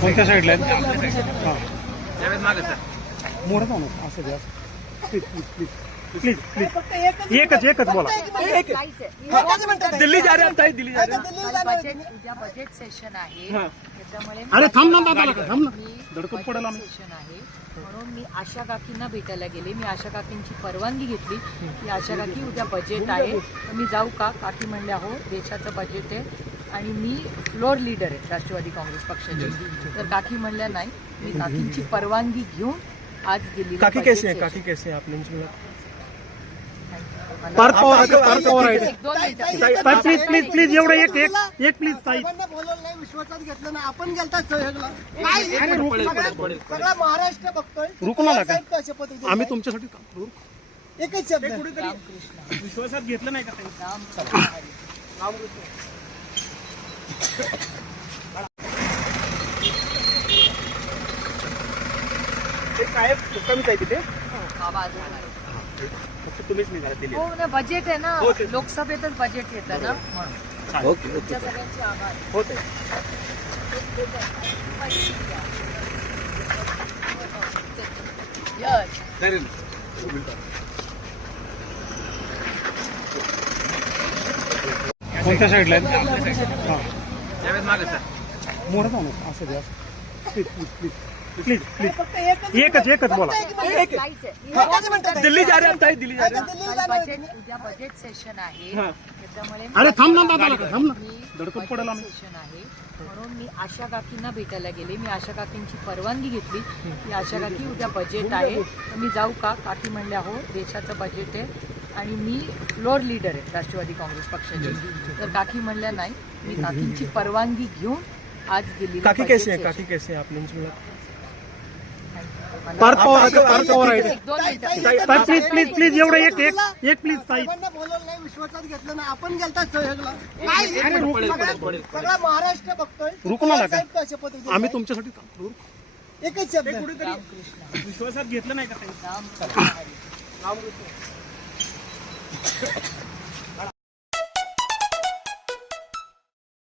कोणत्या साईडला आहे? हां त्यावेळेस मागे सर मोठं जाऊ नका असं द्या. Please please please please please एकच बोला. दिल्ली जा रहे हैं, ताई दिल्ली जा रहे हैं. उद्या बजेट सेशन आहे हां. त्याच्यामुळे अरे थांब ना बाबा, थांब ना. मी धडकत पडेल आम्ही. सेशन आहे म्हणून मी आशा काकींना भेटायला गेले. मी आशा काकींची परवानगी घेतली की आशा काकी उद्या बजेट आहे तर मी जाऊ का? काकी म्हणल्या हो, देशाचं बजेट आहे आणि मी फ्लोअर लीडर आहे राष्ट्रवादी काँग्रेस पक्षाची. तर काकी म्हणल्या नाही, मी काकींची परवानगी घेऊन आज दिल्ली. काकी कैसे हैं? काकी कैसे हैं आपने इनसे मिला? पार्थ पवार आहे. प्लीज प्लीज प्लीज एवढं एक प्लीज ताई. बोलवलं नाही, विश्वासात घेतलं नाही. आपण गेलता सहयोगला. सगळा महाराष्ट्र बघतोय. रुकू नका. साहेब का शपथ घेतली? आम्ही तुमच्यासाठी एकच शब्द. विश्वासात घेतलं नाही का ताई? साहेब कमीच आहे तिथे. आवाज होणार. फक्त तुम्हीच निघाला दिल्ली. हो ना, बजेट आहे ना, हो, ते- लोकसभेतच बजेट येतं ना म्हणून. ओके तुमच्या सगळ्यांचे आभार. होते. यश. कोणत्या साईडला आहे? हां त्यावेळेस मागे सर मोठं जाऊ नका असं द्या. प्लीज प्लीज प्लीज प्लीज फक्त एकच बोला. दिल्ली जा रहे हैं, ताई दिल्ली जा रहे हैं. उद्या बजेट सेशन आहे हां. त्याच्यामुळे अरे थांब ना बाबा, थांब ना. मी धडकत पडेल आम्ही. सेशन आहे म्हणून मी आशा काकींना भेटायला गेले. मी आशा काकींची परवानगी घेतली की आशा काकी उद्या बजेट आहे तर मी जाऊ का? काकी म्हणल्या हो, देशाचं बजेट आहे आणि मी फ्लोअर लीडर आहे राष्ट्रवादी काँग्रेस पक्षाची. तर काकी म्हणल्या नाही, मी काकींची परवानगी घेऊन आज दिल्ली. काकी कैसे हैं? काकी कैसे हैं आपने इनसे मिला? पार्थ पवार आहे. प्लीज प्लीज एवढं एक प्लीज ताई. बोलवलं नाही, विश्वासात घेतलं नाही. आपण गेलता सहयोगला. सगळा महाराष्ट्र बघतोय. रुकू नका. साहेब का शपथ घेतली? आम्ही तुमच्यासाठी एकच शब्द. विश्वासात घेतलं नाही का ताई? राम